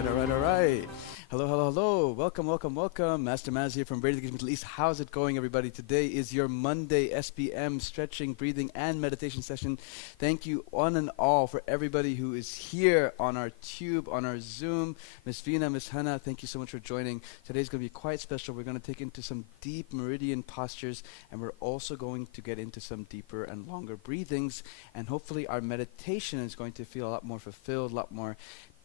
All right. Hello. Welcome. Master Maz here from Brady Middle East. How's it going, everybody? Today is your Monday SBM stretching, breathing, and meditation session. Thank you one and all for everybody who is here on our tube, on our Zoom. Miss Vina, Miss Hannah, thank you so much for joining. Today's going to be quite special. We're going to take into some deep meridian postures, and we're also going to get into some deeper and longer breathings. And hopefully our meditation is going to feel a lot more fulfilled, a lot more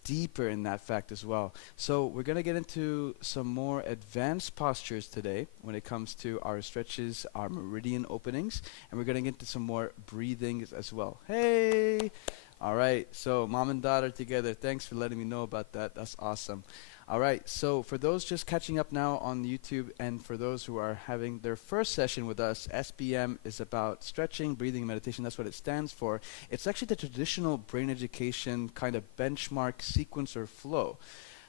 deeper in that fact as well. So we're going to get into some more advanced postures today when it comes to our stretches, our meridian openings, and we're going to get into some more breathings as well. Hey! All right, so mom and daughter together. Thanks for letting me know about that. That's awesome. All right, so for those just catching up now on YouTube and for those who are having their first session with us, SBM is about stretching, breathing, and meditation. That's what it stands for. It's actually the traditional brain education kind of benchmark sequence or flow.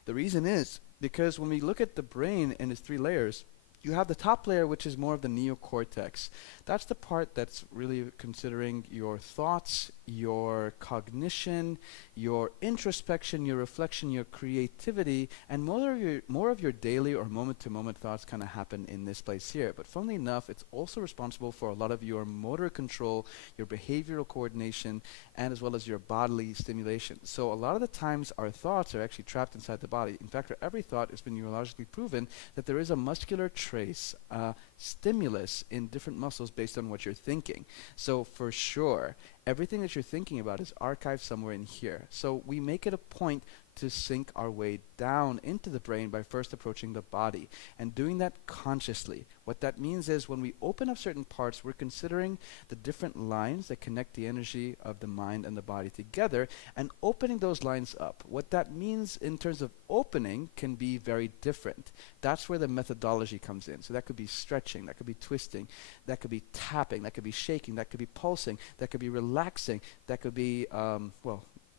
The reason is because when we look at the brain in its three layers, you have the top layer, which is more of the neocortex. That's the part that's really considering your thoughts, your cognition, your introspection, your reflection, your creativity, and more of your daily or moment-to-moment thoughts kind of happen in this place here. But funnily enough, it's also responsible for a lot of your motor control, your behavioral coordination, and as well as your bodily stimulation. So a lot of the times our thoughts are actually trapped inside the body. In fact, for every thought, it's been neurologically proven that there is a muscular trace, stimulus in different muscles based on what you're thinking. So for sure, everything that you're thinking about is archived somewhere in here. So we make it a point to sink our way down into the brain by first approaching the body and doing that consciously. What that means is when we open up certain parts, we're considering the different lines that connect the energy of the mind and the body together and opening those lines up. What that means in terms of opening can be very different. That's where the methodology comes in. So that could be stretching, that could be twisting, that could be tapping, that could be shaking, that could be pulsing, that could be relaxing, that could be,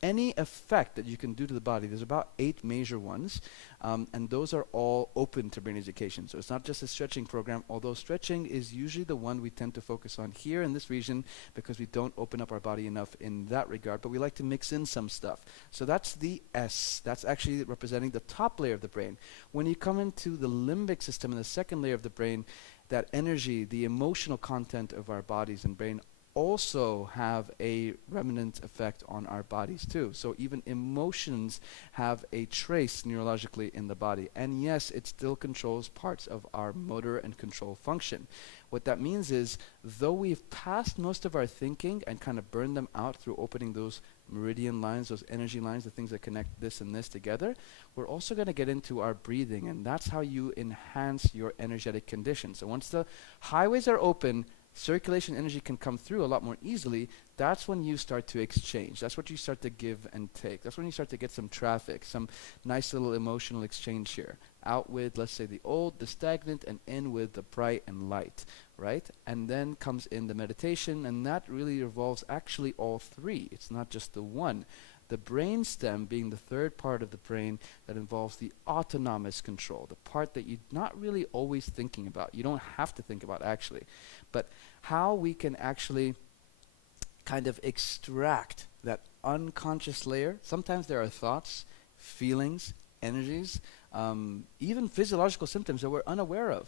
any effect that you can do to the body. There's about 8 major ones, and those are all open to brain education. So it's not just a stretching program, although stretching is usually the one we tend to focus on here in this region because we don't open up our body enough in that regard, but we like to mix in some stuff. So that's the S. That's actually representing the top layer of the brain. When you come into the limbic system in the second layer of the brain, that energy, the emotional content of our bodies and brain also have a remnant effect on our bodies too. So even emotions have a trace neurologically in the body. And yes, it still controls parts of our motor and control function. What that means is, though we've passed most of our thinking and kind of burned them out through opening those meridian lines, those energy lines, the things that connect this and this together, we're also going to get into our breathing, and that's how you enhance your energetic condition. So once the highways are open, circulation energy can come through a lot more easily. That's when you start to exchange. That's what you start to give and take. That's when you start to get some traffic, some nice little emotional exchange here. Out with, let's say, the old, the stagnant, and in with the bright and light, right? And then comes in the meditation, and that really involves actually all three. It's not just the one. The brain stem being the third part of the brain that involves the autonomous control, the part that you're not really always thinking about. You don't have to think about actually, but how we can actually kind of extract that unconscious layer. Sometimes there are thoughts, feelings, energies, even physiological symptoms that we're unaware of,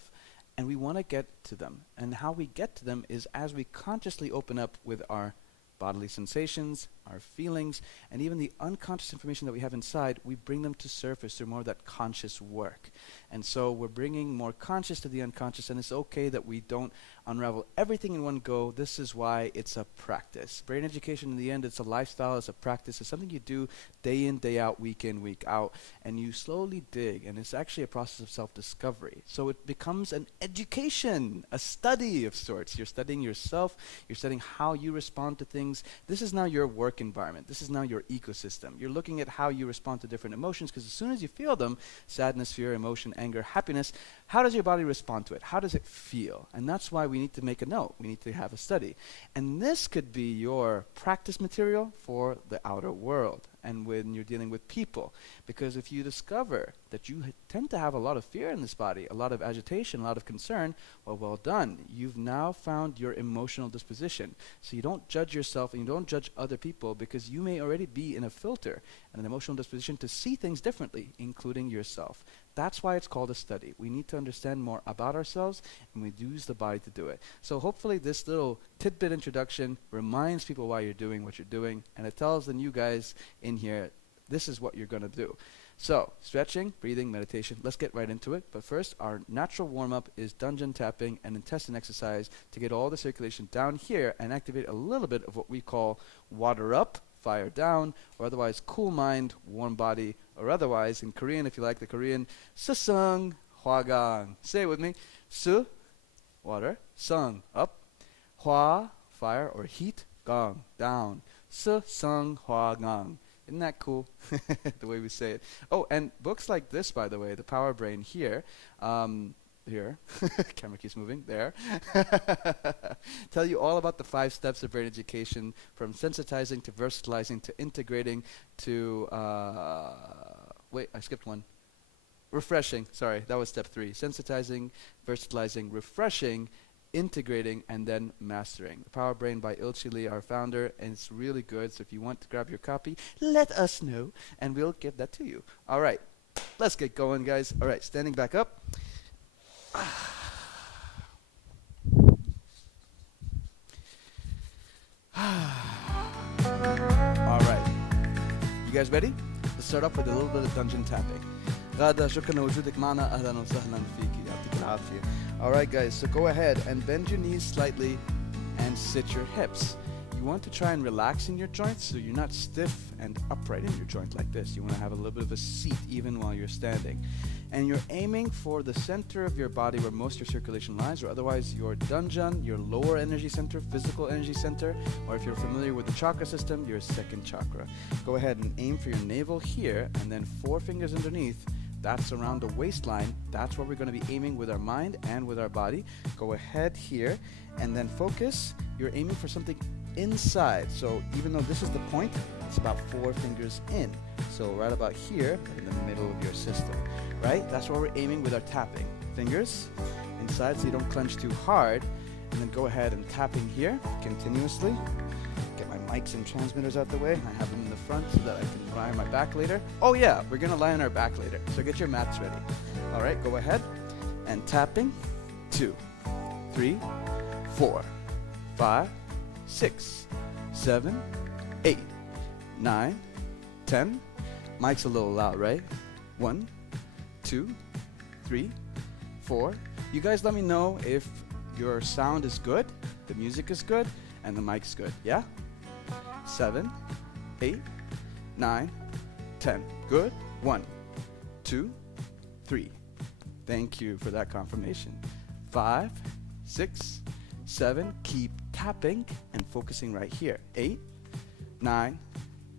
and we want to get to them. And how we get to them is as we consciously open up with our bodily sensations, our feelings, and even the unconscious information that we have inside, we bring them to surface through more of that conscious work. And so we're bringing more conscious to the unconscious, and it's okay that we don't unravel everything in one go. This is why it's a practice. Brain education, in the end, it's a lifestyle, it's a practice, it's something you do day in, day out, week in, week out, and you slowly dig, and it's actually a process of self-discovery. So it becomes an education, a study of sorts. You're studying yourself, you're studying how you respond to things. This is now your work environment. This is now your ecosystem. You're looking at how you respond to different emotions, because as soon as you feel them, sadness, fear, emotion, anger, happiness, how does your body respond to it? How does it feel? And that's why we need to make a note. We need to have a study. And this could be your practice material for the outer world. and when you're dealing with people. Because if you discover that you tend to have a lot of fear in this body, a lot of agitation, a lot of concern, well done. You've now found your emotional disposition. So you don't judge yourself and you don't judge other people, because you may already be in a filter and an emotional disposition to see things differently, including yourself. That's why it's called a study. We need to understand more about ourselves, and we use the body to do it. So hopefully this little tidbit introduction reminds people why you're doing what you're doing, and it tells the new guys in here, this is what you're going to do. So stretching, breathing, meditation, let's get right into it. But first, our natural warm-up is dungeon tapping and intestine exercise to get all the circulation down here and activate a little bit of what we call water up, fire down, or otherwise cool mind, warm body, or otherwise in Korean, if you like the Korean, susung hwagang. Say it with me. Su, water, sung, up, hwa, fire or heat, gang, down. Susung hwagang. Isn't that cool? The way we say it. Oh, and books like this, by the way, The Power Brain here, camera keeps moving, there, tell you all about the 5 steps of brain education, from sensitizing to versatizing to integrating to, wait, I skipped one. Refreshing, sorry, that was step 3. Sensitizing, versatizing, refreshing, integrating, and then mastering. The Power Brain by Il-Chi Lee, our founder, and it's really good. So if you want to grab your copy, let us know, and we'll give that to you. All right, let's get going, guys. All right, standing back up. All right, you guys ready? Let's start off with a little bit of dungeon tapping. غادة شكرا لوجودك معنا أهلا وسهلا فيكي يعطيك العافية. All right, guys, so go ahead and bend your knees slightly and sit your hips. You want to try and relax in your joints so you're not stiff and upright in your joint like this. You want to have a little bit of a seat even while you're standing. And you're aiming for the center of your body where most of your circulation lies, or otherwise your dungeon, your lower energy center, physical energy center, or if you're familiar with the chakra system, your second chakra. Go ahead and aim for your navel here, and then 4 fingers underneath. That's around the waistline. That's where we're going to be aiming with our mind and with our body. Go ahead here and then focus. You're aiming for something inside. So even though this is the point, it's about 4 fingers in. So right about here in the middle of your system, right? That's where we're aiming with our tapping. Fingers inside so you don't clench too hard. And then go ahead and tapping here continuously. Get my mics and transmitters out the way. I have them in the front so that I can lie on my back later. Oh yeah, we're gonna lie on our back later. So get your mats ready. All right, go ahead and tapping. 2, 3, 4, 5, 6, 7, 8, 9, 10. Mic's a little loud, right? 1, 2, 3, 4. You guys let me know if your sound is good, the music is good, and the mic's good, yeah? 7, 8, 9, 10. Good. 1, 2, 3. Thank you for that confirmation. 5, 6, 7. Keep tapping and focusing right here. 8, 9,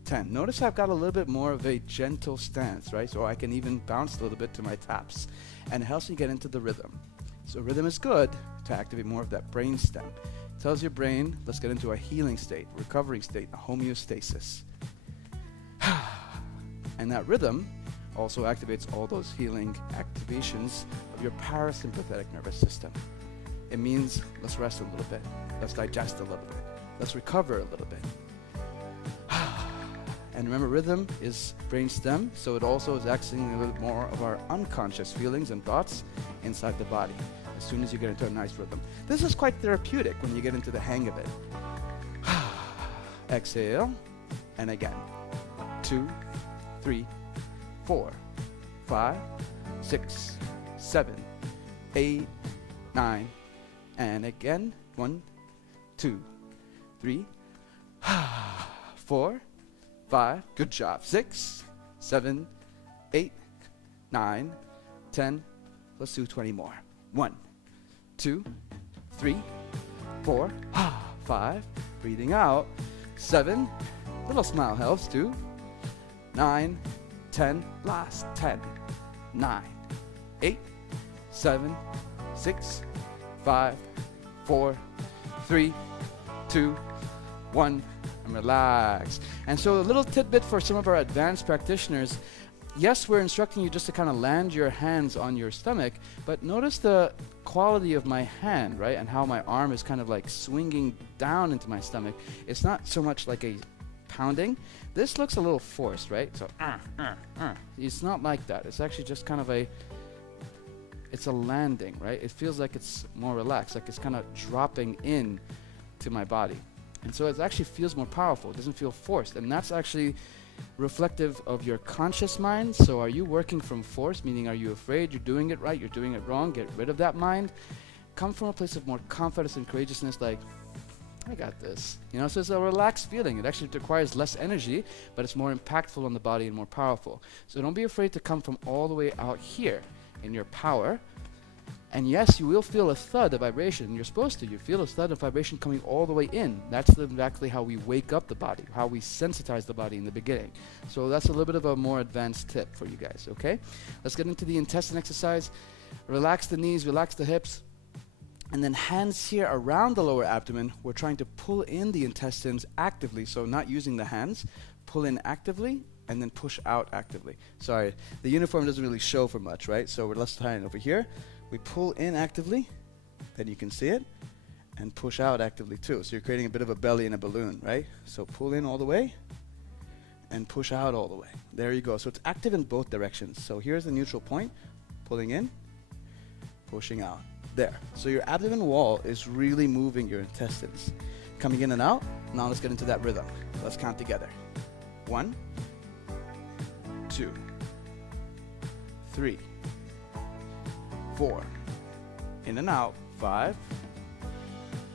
10. Notice I've got a little bit more of a gentle stance, right? So I can even bounce a little bit to my taps. And it helps me get into the rhythm. So rhythm is good to activate more of that brain stem. Tells your brain, let's get into a healing state, recovering state, a homeostasis. And that rhythm also activates all those healing activations of your parasympathetic nervous system. It means let's rest a little bit, let's digest a little bit, let's recover a little bit. And remember, rhythm is brain stem, so it also is accessing a little bit more of our unconscious feelings and thoughts inside the body as soon as you get into a nice rhythm. This is quite therapeutic when you get into the hang of it. Exhale, and again. 2, 3, 4, 5, 6, 7, 8, 9, and again. 1, 2, 3, 4, 5, good job. 6, 7, 8, 9, 10. Let's do 20 more. 1, 2, 3, 4, 5. Breathing out. 7. Little smile helps too. 9, 10. Last 10. 9, 8, 7, 6, 5, 4, 3, 2, 1. and relax. And so a little tidbit for some of our advanced practitioners. Yes, we're instructing you just to kind of land your hands on your stomach, but notice the quality of my hand, right? And how my arm is kind of like swinging down into my stomach. It's not so much like a pounding. This looks a little forced, right? So, it's not like that. It's actually just kind of it's a landing, right? It feels like it's more relaxed, like it's kind of dropping in to my body. And so it actually feels more powerful. It doesn't feel forced. And that's actually reflective of your conscious mind. So are you working from force, meaning are you afraid you're doing it right, you're doing it wrong? Get rid of that mind. Come from a place of more confidence and courageousness, like, I got this. You know, so it's a relaxed feeling. It actually requires less energy, but it's more impactful on the body and more powerful. So don't be afraid to come from all the way out here in your power. And yes, you will feel a thud, a vibration. You're supposed to. You feel a thud, a vibration coming all the way in. That's exactly how we wake up the body, how we sensitize the body in the beginning. So that's a little bit of a more advanced tip for you guys, okay? Let's get into the intestine exercise. Relax the knees, relax the hips. And then hands here around the lower abdomen. We're trying to pull in the intestines actively, so not using the hands. Pull in actively, and then push out actively. Sorry, the uniform doesn't really show for much, right? So let's try it over here. We pull in actively, then you can see it, and push out actively too. So you're creating a bit of a belly and a balloon, right? So pull in all the way, and push out all the way. There you go. So it's active in both directions. So here's the neutral point, pulling in, pushing out. There. So your abdomen wall is really moving your intestines. Coming in and out. Now let's get into that rhythm. Let's count together. 1, 2, 3, 4. In and out. 5,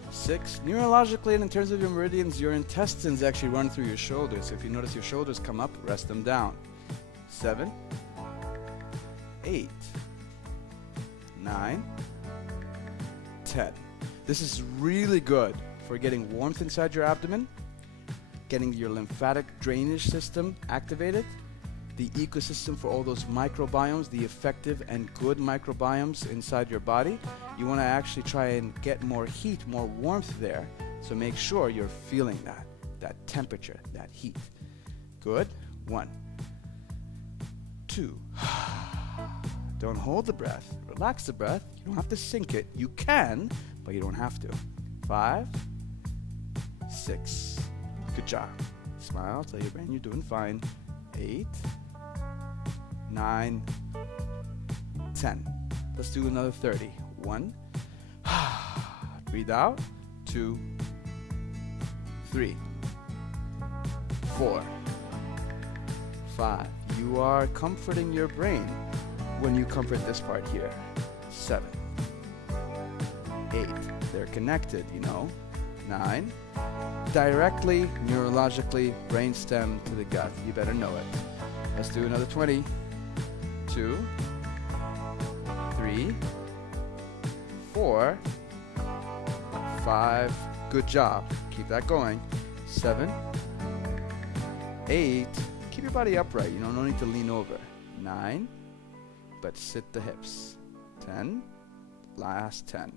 6. Neurologically and in terms of your meridians, your intestines actually run through your shoulders. If you notice your shoulders come up, rest them down. 7, 8, 9, 10. This is really good for getting warmth inside your abdomen, getting your lymphatic drainage system activated, the ecosystem for all those microbiomes, the effective and good microbiomes inside your body. You want to actually try and get more heat, more warmth there. So make sure you're feeling that temperature, that heat. Good. 1, 2. Don't hold the breath. Relax the breath. You don't have to sink it. You can, but you don't have to. 5, 6. Good job. Smile. Tell your brain you're doing fine. 8, 9, 10. Let's do another 30. 1. Breathe out. 2, 3, 4, 5. You are comforting your brain when you comfort this part here. 7, 8. They're connected, you know. 9. Directly, neurologically, brainstem to the gut. You better know it. Let's do another 20. 2, 3, 4, 5. Good job. Keep that going. 7, 8. Keep your body upright. You know, no need to lean over. 9. But sit the hips. 10. Last 10.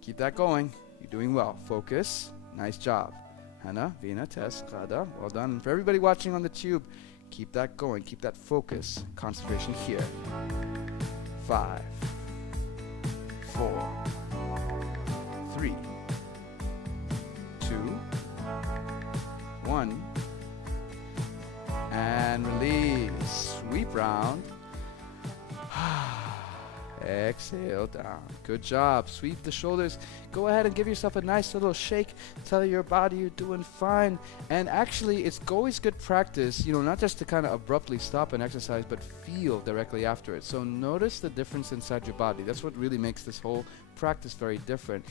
Keep that going. You're doing well. Focus. Nice job. Hannah, Vina, Tess, Ghada. Well done. And for everybody watching on the tube, keep that going. Keep that focus. Concentration here. 5, 4, 3, 2, 1. And release. Sweep round. Exhale down. Good job. Sweep the shoulders. Go ahead and give yourself a nice little shake. Tell your body you're doing fine. And actually, it's always good practice, you know, not just to kind of abruptly stop an exercise, but feel directly after it. So notice the difference inside your body. That's what really makes this whole practice very different.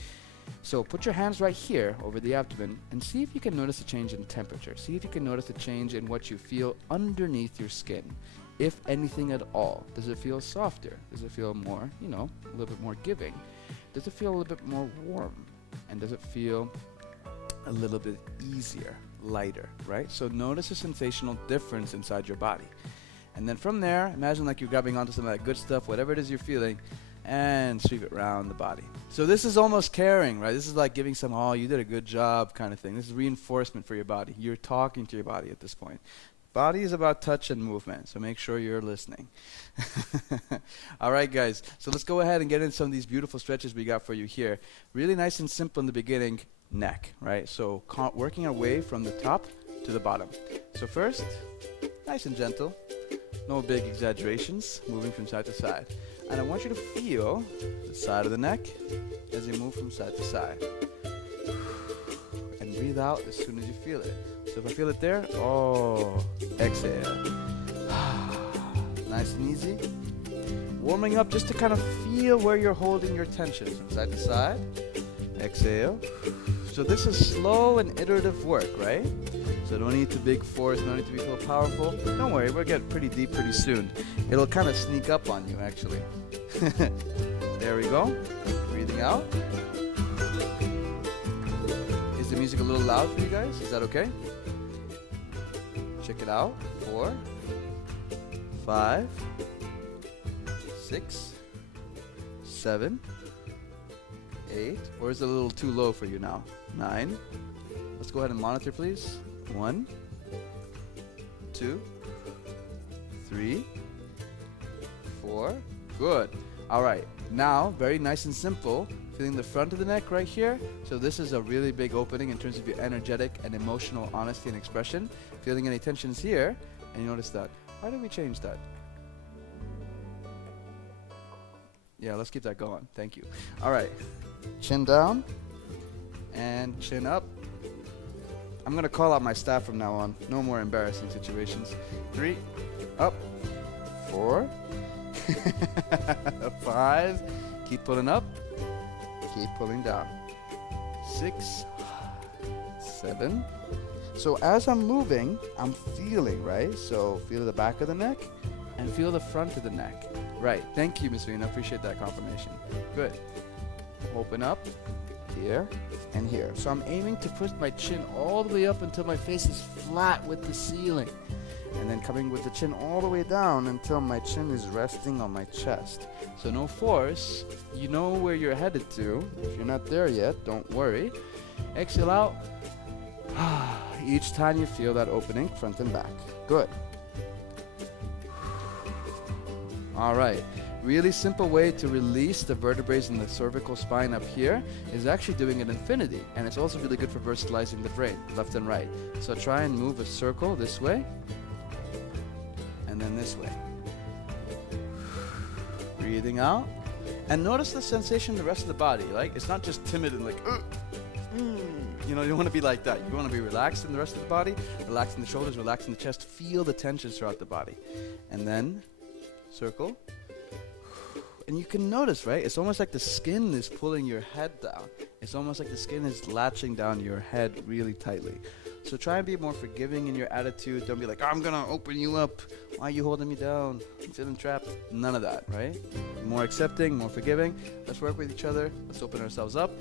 So put your hands right here over the abdomen and see if you can notice a change in temperature. See if you can notice a change in what you feel underneath your skin. If anything at all. Does it feel softer? Does it feel more, you know, a little bit more giving? Does it feel a little bit more warm? And does it feel a little bit easier, lighter, right? So notice a sensational difference inside your body. And then from there, imagine like you're grabbing onto some of that good stuff, whatever it is you're feeling, and sweep it around the body. So this is almost caring, right? This is like giving some, oh, you did a good job kind of thing. This is reinforcement for your body. You're talking to your body at this point. Body is about touch and movement, so make sure you're listening. All right, guys. So let's go ahead and get into some of these beautiful stretches we got for you here. Really nice and simple in the beginning, neck, right? So working our way from the top to the bottom. So first, nice and gentle. No big exaggerations, moving from side to side. And I want you to feel the side of the neck as you move from side to side. And breathe out as soon as you feel it. So if I feel it there, oh, exhale. Nice and easy. Warming up just to kind of feel where you're holding your tension. From side to side, exhale. So this is slow and iterative work, right? So don't need to big force, no need to be so powerful. Don't worry, we'll get pretty deep pretty soon. It'll kind of sneak up on you, actually. There we go. Breathing out. Is the music a little loud for you guys? Is that okay? Check it out. 4, 5, 6, 7, 8. Or is it a little too low for you now? 9. Let's go ahead and monitor, please. 1, 2, 3, 4. Good. All right. Now, very nice and simple. Feeling the front of the neck right here. So this is a really big opening in terms of your energetic and emotional honesty and expression. Feeling any tensions here, and you notice that. Why did we change that? Yeah, let's keep that going. Thank you. All right. Chin down and chin up. I'm going to call out my staff from now on. No more embarrassing situations. 3, up. 4, 5. Keep pulling up. Keep pulling down. 6, 7. So as I'm moving, I'm feeling, right? So feel the back of the neck and feel the front of the neck. Right. Thank you, Ms. Rena. Appreciate that confirmation. Good. Open up here and here. So I'm aiming to push my chin all the way up until my face is flat with the ceiling. And then coming with the chin all the way down until my chin is resting on my chest. So no force. You know where you're headed to. If you're not there yet, don't worry. Exhale out. Each time you feel that opening, front and back. Good. All right. Really simple way to release the vertebrae in the cervical spine up here is actually doing an infinity. And it's also really good for versatizing the brain, left and right. So try and move a circle this way. And then this way. Breathing out. And notice the sensation in the rest of the body. Like, it's not just timid and like, you know, you don't want to be like that. You want to be relaxed in the rest of the body, relaxing the shoulders, relaxing the chest. Feel the tensions throughout the body. And then circle. And you can notice, right? It's almost like the skin is pulling your head down. It's almost like the skin is latching down your head really tightly. So try and be more forgiving in your attitude. Don't be like, I'm going to open you up. Why are you holding me down? I'm feeling trapped. None of that, right? More accepting, more forgiving. Let's work with each other. Let's open ourselves up.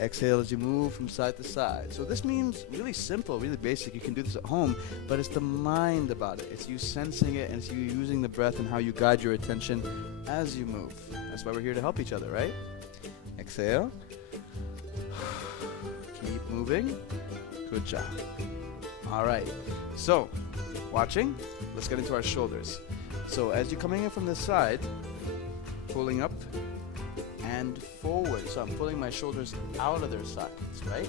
Exhale as you move from side to side. So this means really simple, really basic. You can do this at home, but it's the mind about it. It's you sensing it, and it's you using the breath and how you guide your attention as you move. That's why we're here to help each other, right? Exhale. Keep moving. Good job. All right. So, watching, let's get into our shoulders. So as you're coming in from this side, pulling up and forward. So I'm pulling my shoulders out of their sockets, right?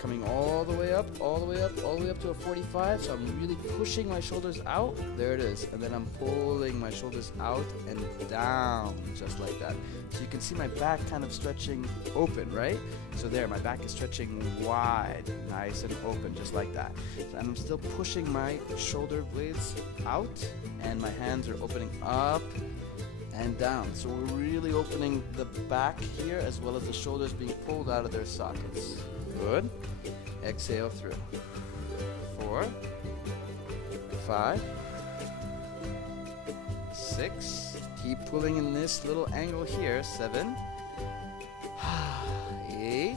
Coming all the way up, all the way up, all the way up to a 45. So I'm really pushing my shoulders out. There it is. And then I'm pulling my shoulders out and down, just like that. So you can see my back kind of stretching open, right? So there, my back is stretching wide, nice and open, just like that. So I'm still pushing my shoulder blades out, and my hands are opening up and down. So we're really opening the back here as well as the shoulders being pulled out of their sockets. Good. Exhale through. 4, 5, 6. Keep pulling in this little angle here. 7, 8,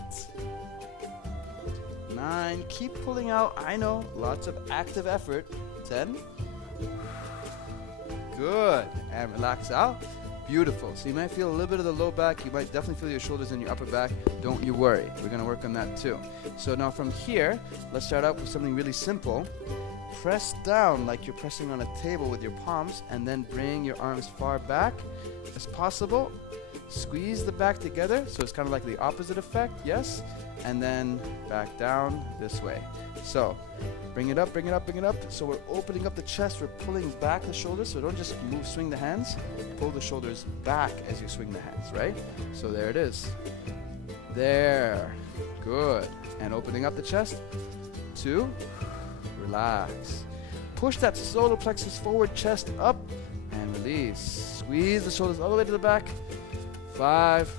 9. Keep pulling out. I know, lots of active effort. 10. Good. And relax out. Beautiful. So you might feel a little bit of the low back. You might definitely feel your shoulders and your upper back. Don't you worry. We're going to work on that too. So now from here, let's start out with something really simple. Press down like you're pressing on a table with your palms, and then bring your arms far back as possible. Squeeze the back together, so it's kind of like the opposite effect, yes? And then back down this way. So bring it up, bring it up, bring it up. So we're opening up the chest, we're pulling back the shoulders, so don't just swing the hands, pull the shoulders back as you swing the hands, right? So there it is. There, good. And opening up the chest, 2, relax. Push that solar plexus forward, chest up, and release. Squeeze the shoulders all the way to the back, 5.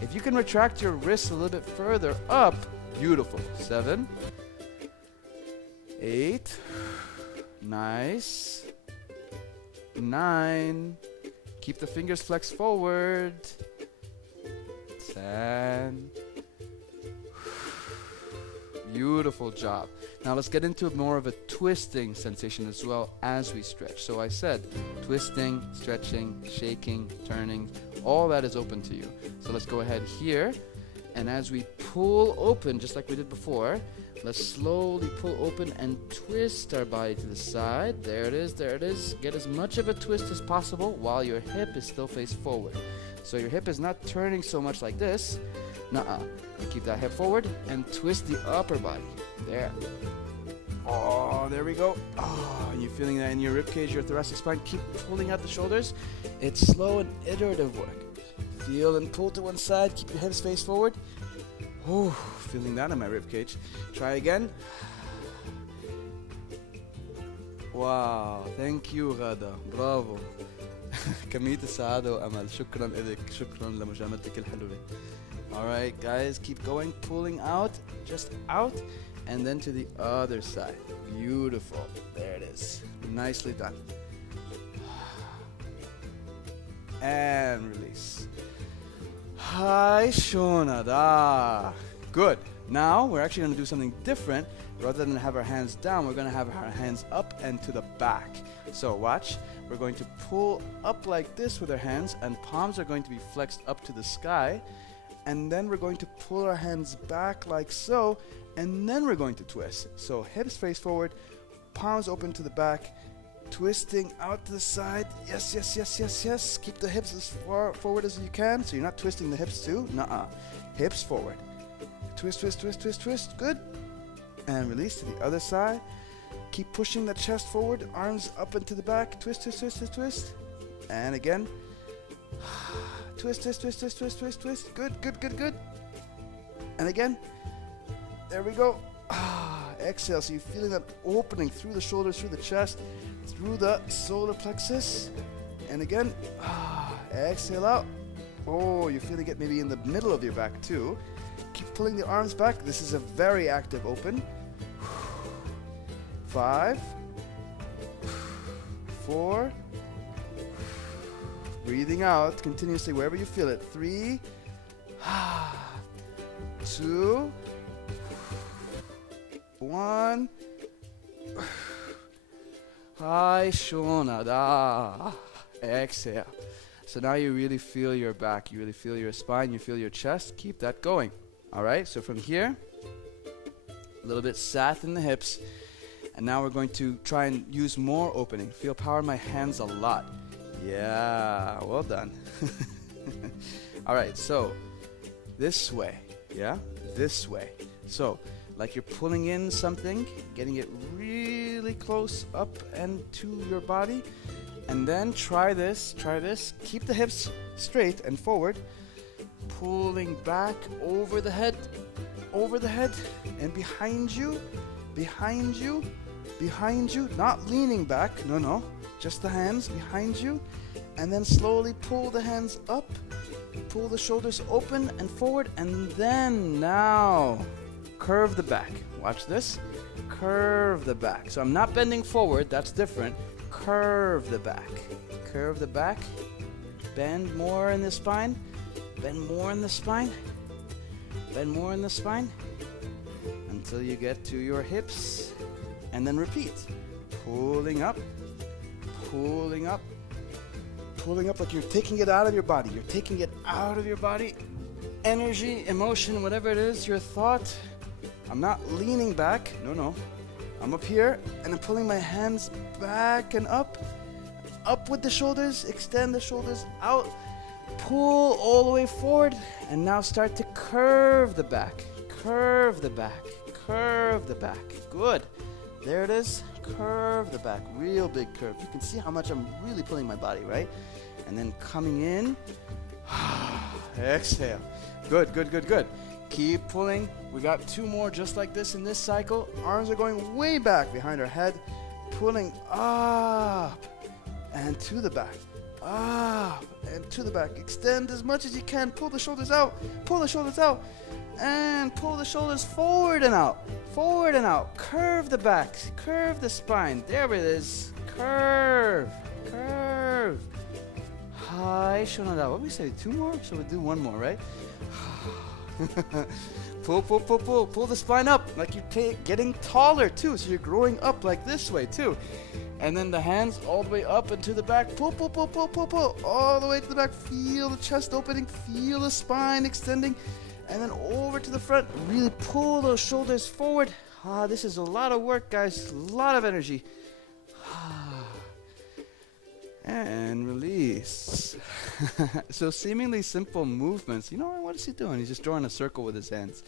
If you can retract your wrists a little bit further up, beautiful, 7, 8, nice, 9, keep the fingers flexed forward, 10, beautiful job. Now let's get into more of a twisting sensation as well as we stretch. So I said twisting, stretching, shaking, turning, all that is open to you. So let's go ahead here, and as we pull open, just like we did before, let's slowly pull open and twist our body to the side. There it is, there it is. Get as much of a twist as possible while your hip is still faced forward. So your hip is not turning so much like this. Nuh-uh. Keep that hip forward and twist the upper body. There. Oh, there we go. Oh, you're feeling that in your rib cage, your thoracic spine. Keep pulling out the shoulders. It's slow and iterative work. Feel and pull to one side. Keep your hips faced forward. Oh, feeling that in my rib cage. Try again. Wow, thank you غادة. برافو. كمية السعادة وأمل. شكرا إلك. شكرا لمجاملتك الحلوة. All right, guys, keep going. Pulling out, just out. And then to the other side. Beautiful. There it is. Nicely done. And release. Hi, Shonada. Good. Now we're actually going to do something different. Rather than have our hands down, we're going to have our hands up and to the back. So watch. We're going to pull up like this with our hands, and palms are going to be flexed up to the sky. And then we're going to pull our hands back like so, and then we're going to twist. So hips face forward, palms open to the back, twisting out to the side. Yes, yes, yes, yes, yes. Keep the hips as far forward as you can, so you're not twisting the hips too. Nuh-uh. Hips forward. Twist, twist, twist, twist, twist. Good. And release to the other side. Keep pushing the chest forward, arms up and to the back. Twist, twist, twist, twist, twist. And again. Twist, twist, twist, twist, twist, twist, twist. Good, good, good, good. And again. There we go. Exhale. So you're feeling that opening through the shoulders, through the chest, through the solar plexus. And again. Exhale out. Oh, you're feeling it maybe in the middle of your back too. Keep pulling the arms back. This is a very active open. 5, 4. Breathing out continuously wherever you feel it. 3, 2, 1. Hi, Shona. Exhale. So now you really feel your back, you really feel your spine, you feel your chest. Keep that going. All right, so from here, a little bit sat in the hips. And now we're going to try and use more opening. Feel power in my hands a lot. Yeah, well done. All right, so this way, yeah, this way. So like you're pulling in something, getting it really close up and to your body. And then try this. Keep the hips straight and forward. Pulling back over the head, and behind you, not leaning back, no, just the hands behind you, and then slowly pull the hands up, pull the shoulders open and forward, and then now curve the back. Watch this, curve the back. So I'm not bending forward, that's different. Curve the back, bend more in the spine, until you get to your hips. And then repeat. Pulling up, pulling up like you're taking it out of your body. You're taking it out of your body. Energy, emotion, whatever it is, your thought. I'm not leaning back. No. I'm up here and I'm pulling my hands back and up. Up with the shoulders. Extend the shoulders out. Pull all the way forward. And now start to curve the back. Curve the back. Curve the back. Good. There it is. Curve the back. Real big curve. You can see how much I'm really pulling my body, right? And then coming in. Exhale. Good. Keep pulling. We got 2 more just like this in this cycle. Arms are going way back behind our head. Pulling up and to the back. Up and to the back. Extend as much as you can. Pull the shoulders out. Pull the shoulders out. And pull the shoulders forward and out. Forward and out. Curve the back. Curve the spine. There it is. Curve. Hi, Shonada. What did we say? 2 more? So we'll do 1 more, right? Pull. Pull the spine up like you're getting taller too. So you're growing up like this way too. And then the hands all the way up and to the back. Pull. All the way to the back. Feel the chest opening. Feel the spine extending. And then over to the front. Really pull those shoulders forward. This is a lot of work, guys. A lot of energy. And release. So seemingly simple movements. You know what is he doing? He's just drawing a circle with his hands.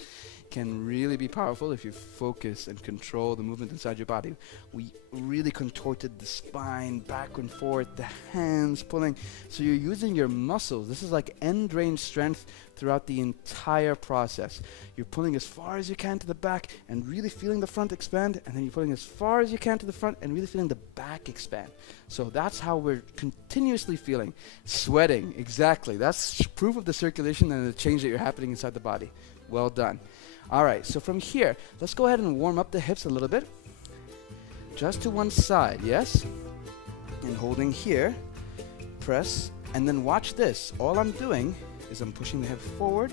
Can really be powerful if you focus and control the movement inside your body. We really contorted the spine back and forth, the hands pulling. So you're using your muscles. This is like end range strength throughout the entire process. You're pulling as far as you can to the back and really feeling the front expand, and then you're pulling as far as you can to the front and really feeling the back expand. So that's how we're continuously feeling. Sweating, exactly. That's proof of the circulation and the change that you're happening inside the body. Well done. All right, so from here, let's go ahead and warm up the hips a little bit. Just to one side, yes? And holding here, press, and then watch this. All I'm doing is I'm pushing the hip forward,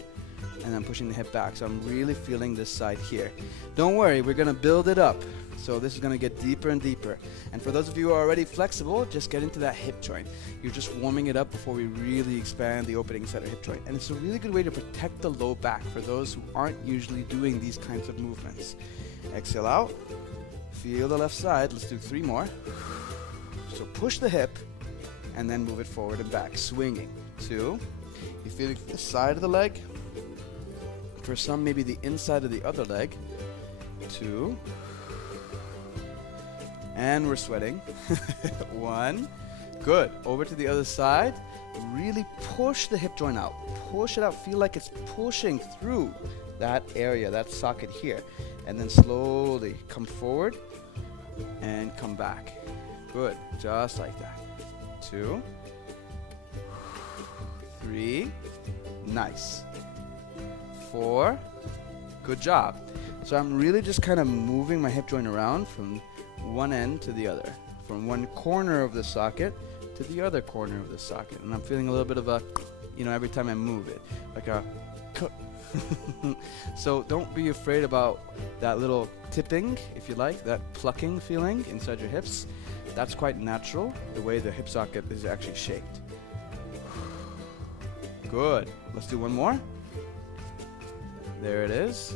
and I'm pushing the hip back. So I'm really feeling this side here. Don't worry, we're gonna build it up. So this is gonna get deeper and deeper. And for those of you who are already flexible, just get into that hip joint. You're just warming it up before we really expand the opening inside our hip joint. And it's a really good way to protect the low back for those who aren't usually doing these kinds of movements. Exhale out. Feel the left side. Let's do 3 more. So push the hip and then move it forward and back, swinging. 2. You're feeling the side of the leg. For some, maybe the inside of the other leg. 2. And we're sweating. 1. Good. Over to the other side. Really push the hip joint out. Push it out. Feel like it's pushing through that area, that socket here. And then slowly come forward and come back. Good. Just like that. 2. 3. Nice. 4. Good job. So I'm really just kind of moving my hip joint around from one end to the other, from one corner of the socket to the other corner of the socket. And I'm feeling a little bit of a, every time I move it, like a So don't be afraid about that little tipping, if you like, that plucking feeling inside your hips. That's quite natural, the way the hip socket is actually shaped. Good. Let's do 1 more. There it is.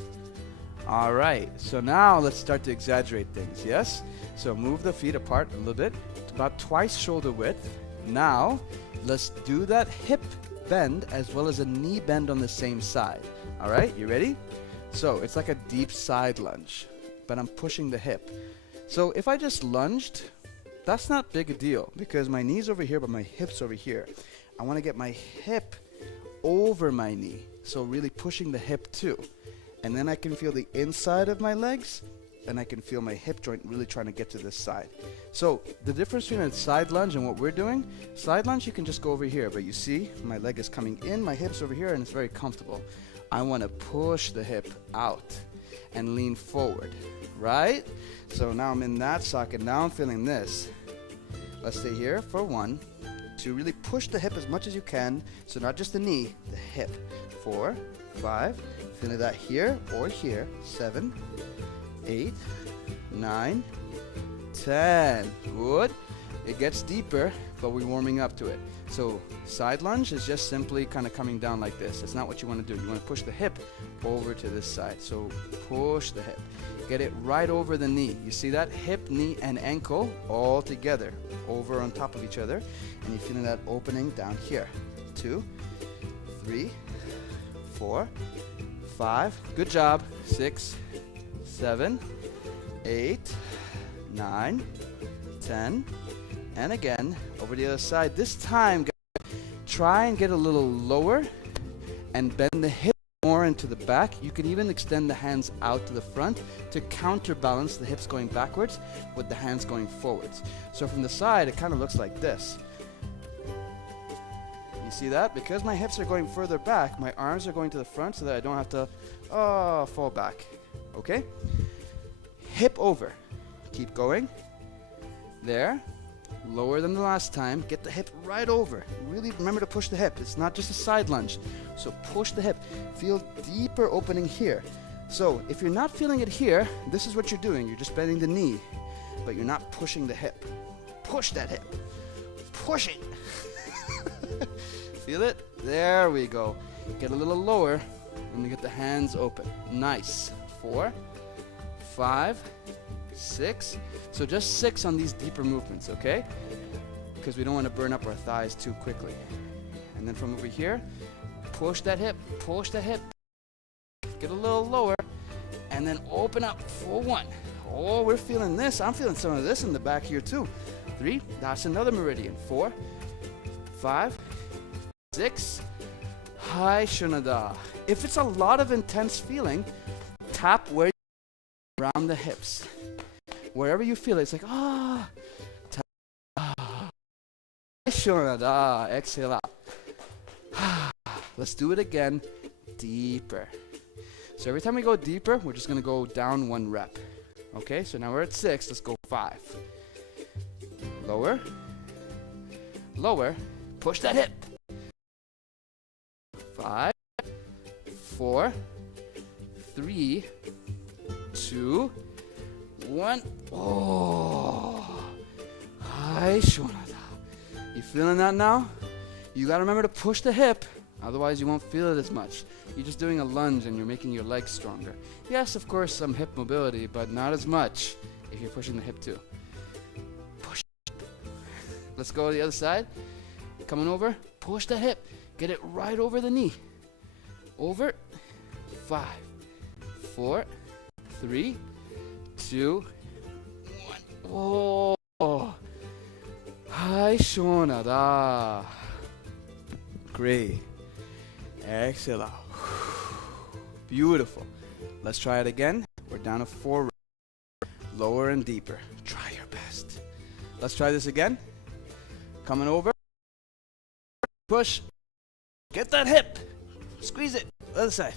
All right, so now let's start to exaggerate things, yes? So move the feet apart a little bit, about twice shoulder width. Now, let's do that hip bend as well as a knee bend on the same side. All right, you ready? So it's like a deep side lunge, but I'm pushing the hip. So if I just lunged, that's not big a deal because my knee's over here, but my hip's over here. I want to get my hip over my knee, so really pushing the hip too. And then I can feel the inside of my legs, and I can feel my hip joint really trying to get to this side. So the difference between a side lunge and what we're doing, side lunge you can just go over here, but you see my leg is coming in, my hip's over here, and it's very comfortable. I want to push the hip out and lean forward, right? So now I'm in that socket, now I'm feeling this. Let's stay here for 1, 2, really push the hip as much as you can, so not just the knee, the hip. 4, 5, feeling that here or here. 7, 8, 9, 10. Good. It gets deeper, but we're warming up to it. So side lunge is just simply kind of coming down like this. That's not what you want to do. You want to push the hip over to this side. So push the hip. Get it right over the knee. You see that? Hip, knee, and ankle all together, over on top of each other. And you're feeling that opening down here. 2, 3, 4, 5. Good job. 6, 7, 8, 9, 10. And again, over the other side. This time, guys, try and get a little lower and bend the hip more into the back. You can even extend the hands out to the front to counterbalance the hips going backwards with the hands going forwards. So from the side, it kind of looks like this. You see that? Because my hips are going further back, my arms are going to the front so that I don't have to fall back. Okay? Hip over. Keep going. There. Lower than the last time. Get the hip right over. Really remember to push the hip. It's not just a side lunge. So push the hip. Feel deeper opening here. So if you're not feeling it here, this is what you're doing. You're just bending the knee, but you're not pushing the hip. Push that hip. Push it. Feel it? There we go. Get a little lower and you get the hands open. Nice. 4, 5, 6. So just 6 on these deeper movements, okay? Because we don't want to burn up our thighs too quickly. And then from over here, push that hip, get a little lower, and then open up for 1. Oh, we're feeling this. I'm feeling some of this in the back here too. 3, that's another meridian. 4, 5, 6, Hai Shunada. If it's a lot of intense feeling, tap where around the hips. Wherever you feel it, it's like, exhale out. Let's do it again, deeper. So every time we go deeper, we're just going to go down 1 rep. Okay, so now we're at 6, let's go 5. Lower, lower, push that hip. 5, 4, 3, 2, 1. Oh, Hai Shonada. You feeling that now? You gotta remember to push the hip, otherwise you won't feel it as much. You're just doing a lunge and you're making your legs stronger. Yes, of course, some hip mobility, but not as much if you're pushing the hip too. Push. Let's go to the other side. Coming over, push the hip. Get it right over the knee. Over. 5, 4, 3, 2, 1. Oh. Hai Shonada. Great. Exhale out. Beautiful. Let's try it again. We're down to 4. Lower and deeper. Try your best. Let's try this again. Coming over. Push. Get that hip. Squeeze it. Other side.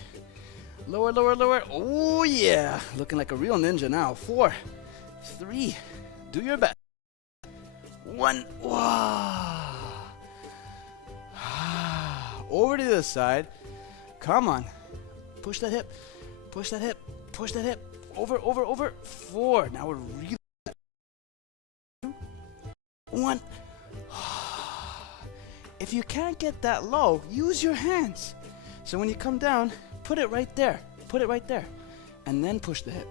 Lower, lower, lower. Oh yeah. Looking like a real ninja now. 4, 3. Do your best. 1. Wow. Over to the other side. Come on. Push that hip. Push that hip. Push that hip. Over, over, over. 4. Now we're really. 1. If you can't get that low, use your hands. So when you come down, put it right there. Put it right there. And then push the hip.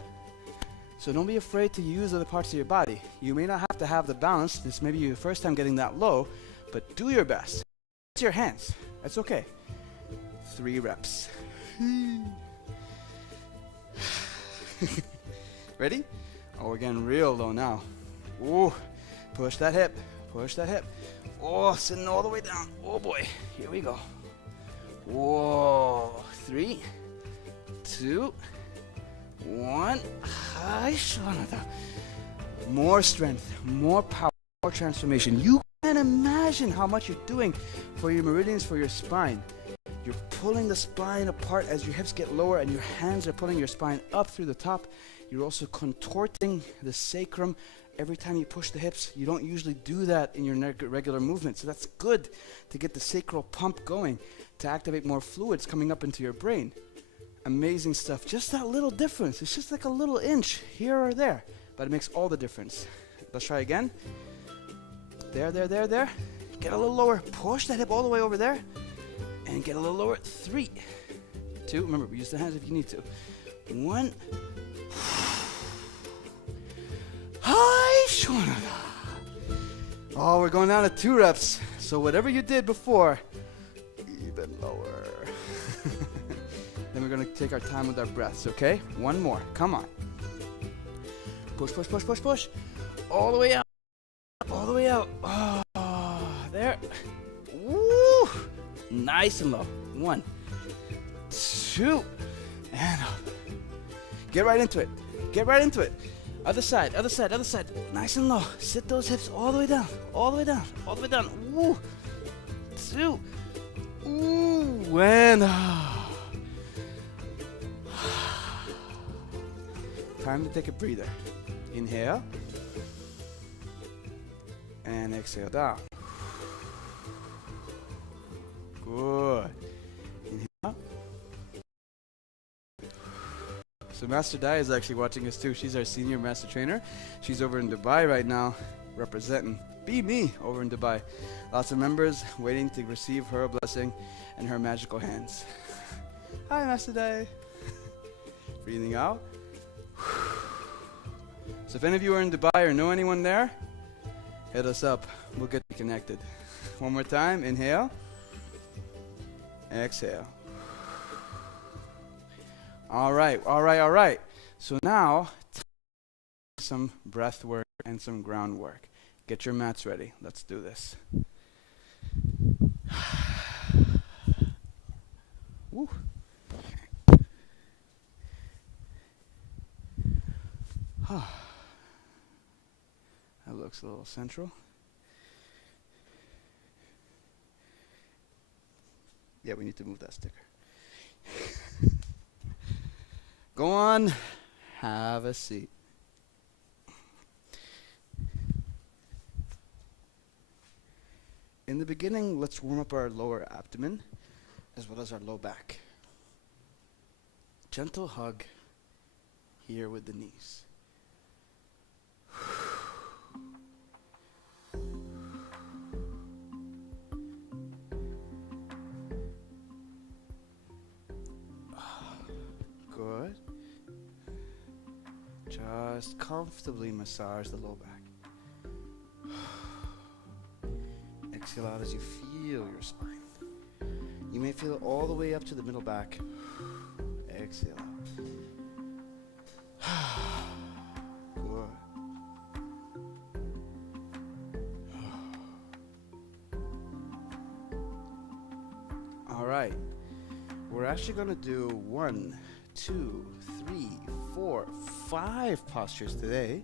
So don't be afraid to use other parts of your body. You may not have to have the balance. This may be your first time getting that low, but do your best. Use your hands. That's okay. 3 reps. Ready? Oh, we're getting real low now. Ooh. Push that hip. Push that hip. Oh, sitting all the way down. Oh boy. Here we go. Whoa. 3, 2, 1. Hai Shonada. More strength, more power, more transformation. You can imagine how much you're doing for your meridians, for your spine. You're pulling the spine apart as your hips get lower and your hands are pulling your spine up through the top. You're also contorting the sacrum every time you push the hips. You don't usually do that in your regular movement, so that's good to get the sacral pump going, to activate more fluids coming up into your brain. Amazing stuff. Just that little difference. It's just like a little inch here or there, but it makes all the difference. Let's try again. There, there, there, there. Get a little lower. Push that hip all the way over there. And get a little lower. 3, 2. Remember, use the hands if you need to. 1. Hi, Shonada. Oh, we're going down to 2 reps. So whatever you did before, even lower. Then we're going to take our time with our breaths, okay? 1 more. Come on. Push, push, push, push, push. All the way out. All the way out. Oh, there. Woo! Nice and low. 1, 2, and up. Get right into it. Get right into it. Other side, other side, other side. Nice and low. Sit those hips all the way down. All the way down. All the way down. Woo! 2. Ooh, and time to take a breather. Inhale. And exhale down. Good. Inhale. So Master Dai is actually watching us too. She's our senior master trainer. She's over in Dubai right now, representing Be Me over in Dubai. Lots of members waiting to receive her blessing and her magical hands. Hi, Master Dai. Breathing out. So if any of you are in Dubai or know anyone there, hit us up. We'll get you connected. One more time. Inhale. Exhale. All right, all right, all right. So now, some breath work and some groundwork. Get your mats ready. Let's do this. Woo. That looks a little central. Yeah, we need to move that sticker. Go on, have a seat. In the beginning, let's warm up our lower abdomen as well as our low back. Gentle hug here with the knees. Good. Just comfortably massage the low back. Exhale out as you feel your spine. You may feel it all the way up to the middle back. Exhale out. Good. All right. We're actually going to do 1, 2, 3, 4, 5 postures today,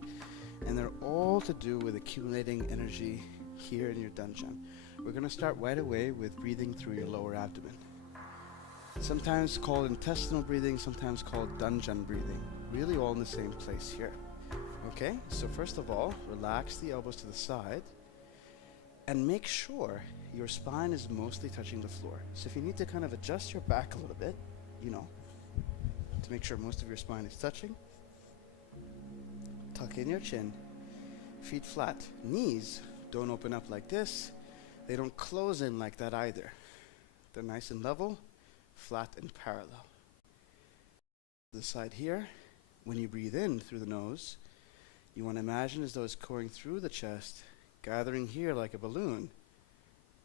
and they're all to do with accumulating energy here in your dungeon. We're going to start right away with breathing through your lower abdomen. Sometimes called intestinal breathing, sometimes called dungeon breathing. Really all in the same place here. Okay, so first of all, relax the elbows to the side and make sure your spine is mostly touching the floor. So if you need to kind of adjust your back a little bit, you know, to make sure most of your spine is touching, tuck in your chin, feet flat. Knees don't open up like this. They don't close in like that either. They're nice and level, flat and parallel. The side here, when you breathe in through the nose, you want to imagine as though it's going through the chest, gathering here like a balloon,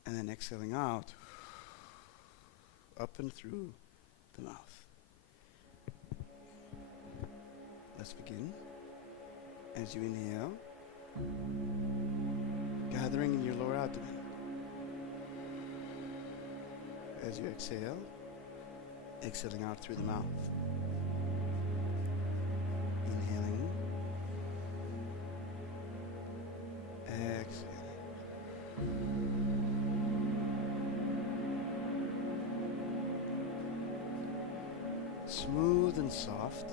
and then exhaling out, up and through the mouth. Let's begin. As you inhale, gathering in your lower abdomen. As you exhale, exhaling out through the mouth. Inhaling, exhaling. Smooth and soft.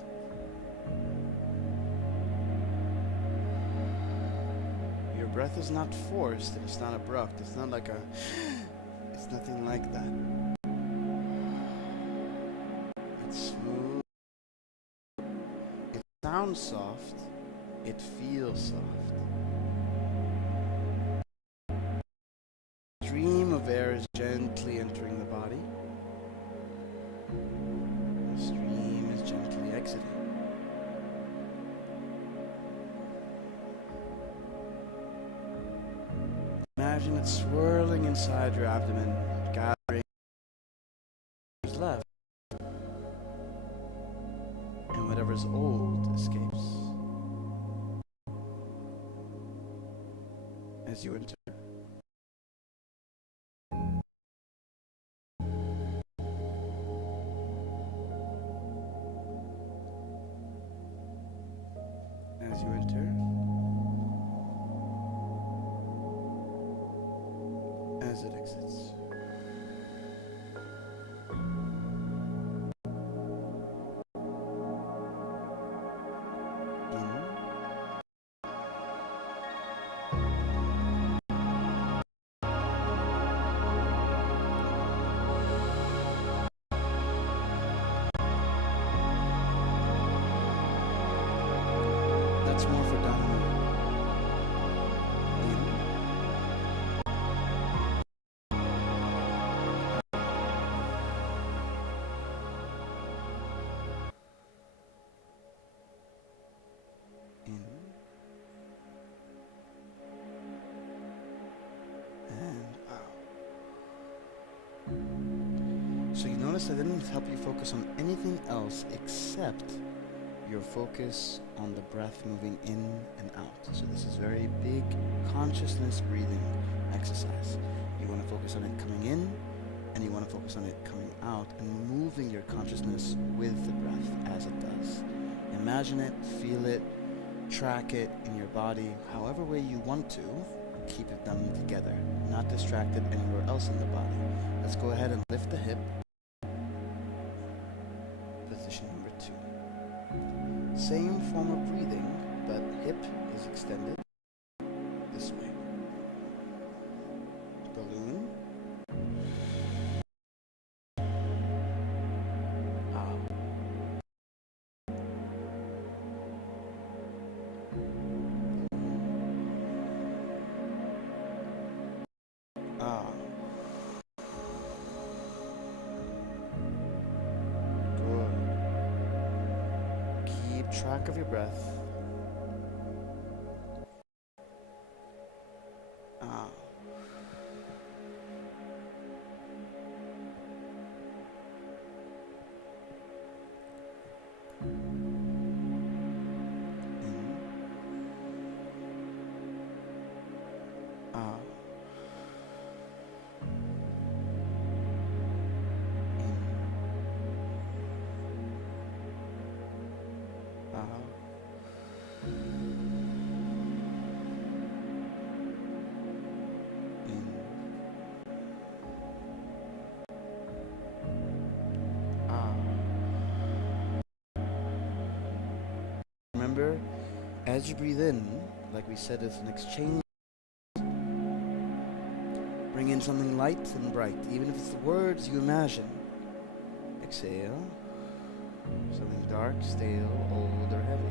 Your breath is not forced and it's not abrupt. It's not like it's nothing like that. It's smooth. It sounds soft. It feels soft. stream of air is gently entering the body. The stream is gently exiting. Imagine it swirling inside your abdomen, gathering what's left, and whatever's old escapes. As you enter. As you enter. As it exits. That's more for down. In. And out. So you notice I didn't help you focus on anything else except your focus on the breath moving in and out. So this is very big consciousness breathing exercise. You want to focus on it coming in, and you want to focus on it coming out, and moving your consciousness with the breath as it does. Imagine it, feel it, track it in your body, however way you want to. Keep it done together, not distracted anywhere else in the body. Let's go ahead and lift the hip. Position number 2. Same form of breathing, but hip is extended this way. Balloon. Out. Out. Good. Keep track of your breath. Out. Out. Remember, as you breathe in, like we said, it's an exchange. Bring in something light and bright, even if it's the words you imagine. Exhale. Something dark, stale, old, or heavy.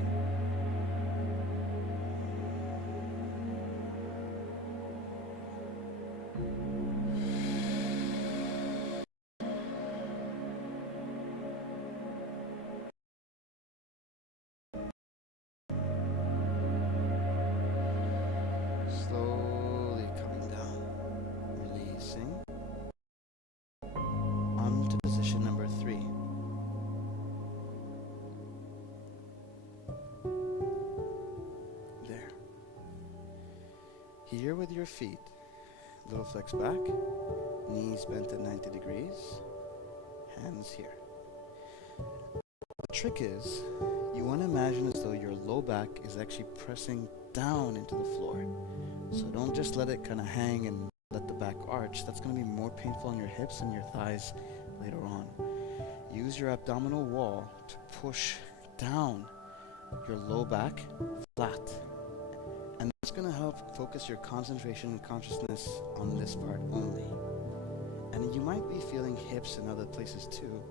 Slowly coming down, releasing onto position number 3. There. Here with your feet, little flex back, knees bent at 90 degrees, hands here. The trick is, you want to imagine as though your low back is actually pressing down into the floor. So don't just let it kind of hang and let the back arch. That's going to be more painful on your hips and your thighs later on. Use your abdominal wall to push down your low back flat. And that's going to help focus your concentration and consciousness on this part only. And you might be feeling hips in other places too,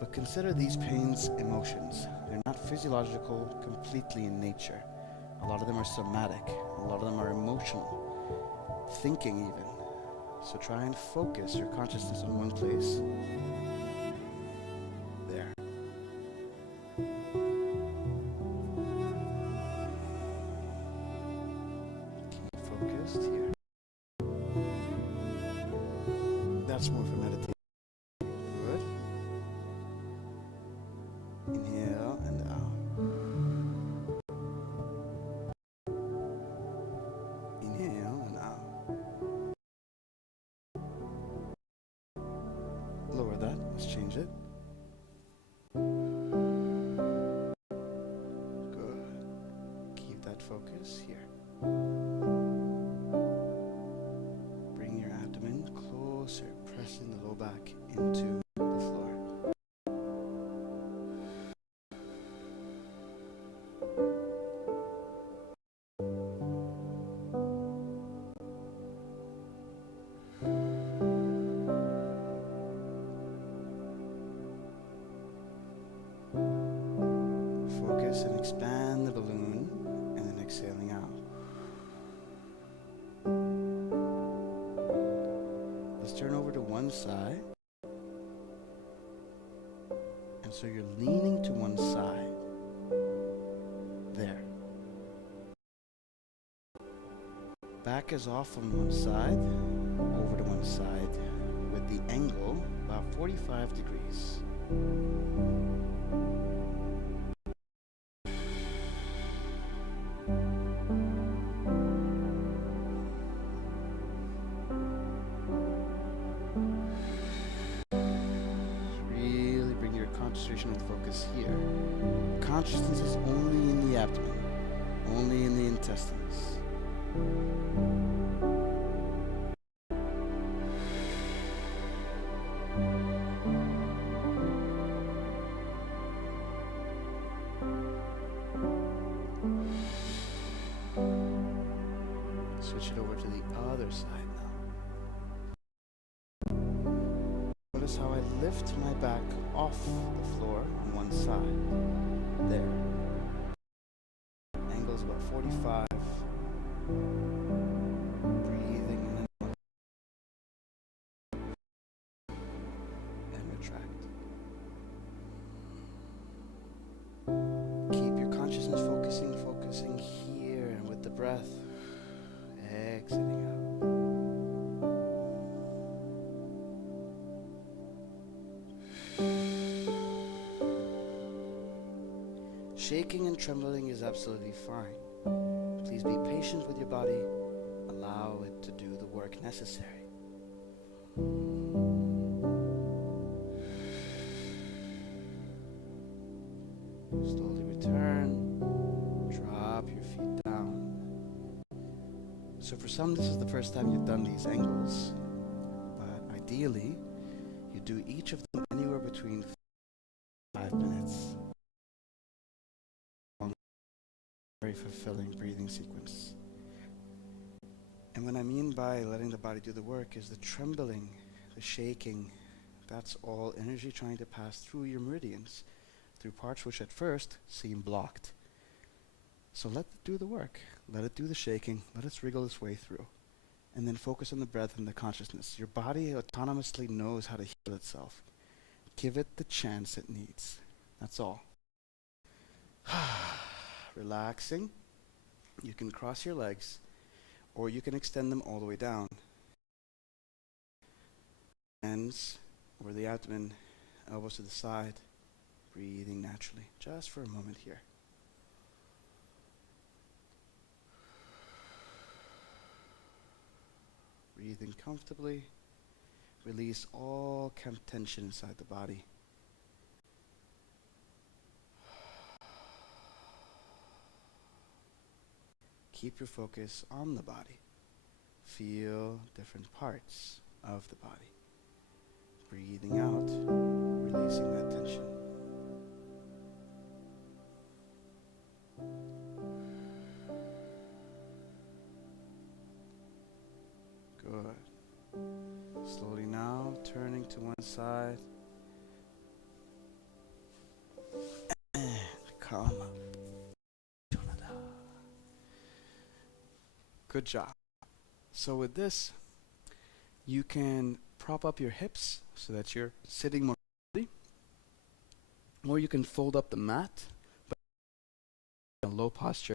but consider these pains emotions. They're not physiological completely in nature. A lot of them are somatic. A lot of them are emotional. Thinking even. So try and focus your consciousness on one place. There. Keep focused here. That's more for meditation. Good. Inhale and out. Inhale and out. Lower that. Let's change it. Good. Keep that focus here. Bring your abdomen closer, pressing the low back into the floor. Focus and expand the balloon, and then exhaling out. Let's turn over to one side. And so you're leaning to one side. There. Back is off on one side, over to one side, with the angle about 45 degrees. Really bring your concentration and focus here. Consciousness is only in the abdomen, only in the intestines. Switch it over to the other side now. Notice how I lift my back off the floor on one side. There. Angle is about 45. Breathing in and out. And retract. Keep your consciousness focusing here and with the breath. Exiting out. Shaking and trembling is absolutely fine. Please be patient with your body. Allow it to do the work necessary. Slowly return. Drop your feet down. So for some, this is the first time you've done these angles. But ideally, you do each of them anywhere between 5 minutes. Very fulfilling breathing sequence. And what I mean by letting the body do the work is the trembling, the shaking, that's all energy trying to pass through your meridians, through parts which at first seem blocked. So let it do the work. Let it do the shaking. Let it wriggle its way through. And then focus on the breath and the consciousness. Your body autonomously knows how to heal itself. Give it the chance it needs. That's all. Relaxing. You can cross your legs, or you can extend them all the way down. Hands over the abdomen, elbows to the side, breathing naturally. Just for a moment here. Breathing comfortably. Release all tension inside the body. Keep your focus on the body. Feel different parts of the body. Breathing out, releasing that tension. Good. Slowly now, turning to one side. And calm up. Good job. So with this, You can prop up your hips so that you're sitting more comfortably, or you can fold up the mat, but in a low posture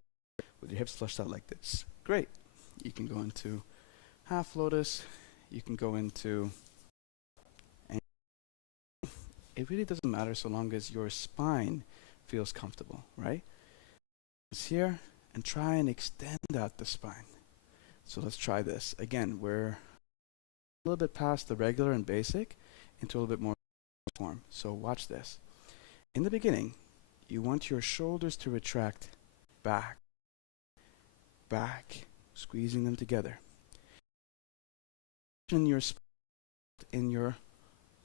with your hips flushed out like this. Great. You can go into half lotus. You can go into, and it really doesn't matter so long as your spine feels comfortable, right? It's here, and try and extend out the spine. So let's try this. Again, we're a little bit past the regular and basic into a little bit more form. So watch this. In the beginning, you want your shoulders to retract back, squeezing them together. In your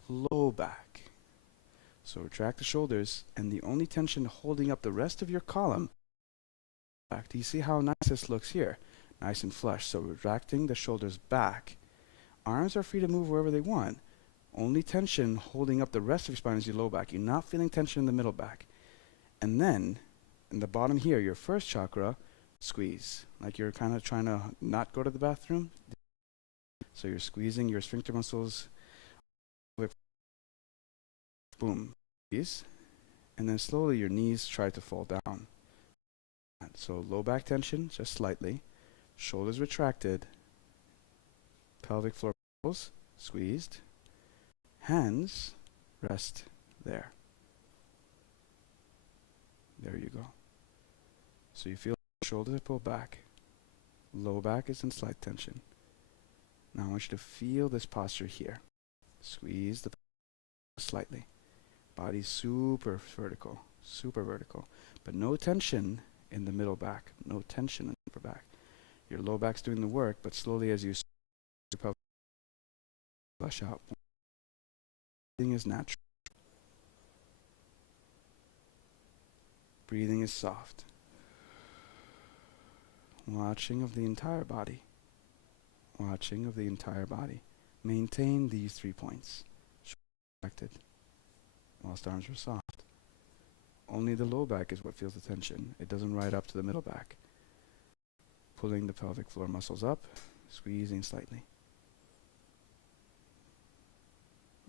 low back. So retract the shoulders, and the only tension holding up the rest of your column. Back. Do you see how nice this looks here? Nice and flush. So retracting the shoulders back. Arms are free to move wherever they want. Only tension holding up the rest of your spine is your low back. You're not feeling tension in the middle back. And then, in the bottom here, your first chakra, squeeze. Like you're kind of trying to not go to the bathroom. So you're squeezing your sphincter muscles. Boom. Squeeze. And then slowly your knees try to fall down. So low back tension, just slightly. Shoulders retracted. Pelvic floor muscles squeezed. Hands rest there. There you go. So you feel shoulders are pulled back. Low back is in slight tension. Now I want you to feel this posture here. Squeeze the slightly. Body super vertical, but no tension in the middle back, no tension in the upper back. Your low back's doing the work, but slowly as you flush out. Breathing is natural. Breathing is soft. Watching of the entire body. Watching of the entire body. Maintain these 3 points. Shoulders whilst arms are soft. Only the low back is what feels the tension. It doesn't ride up to the middle back. Pulling the pelvic floor muscles up, squeezing slightly.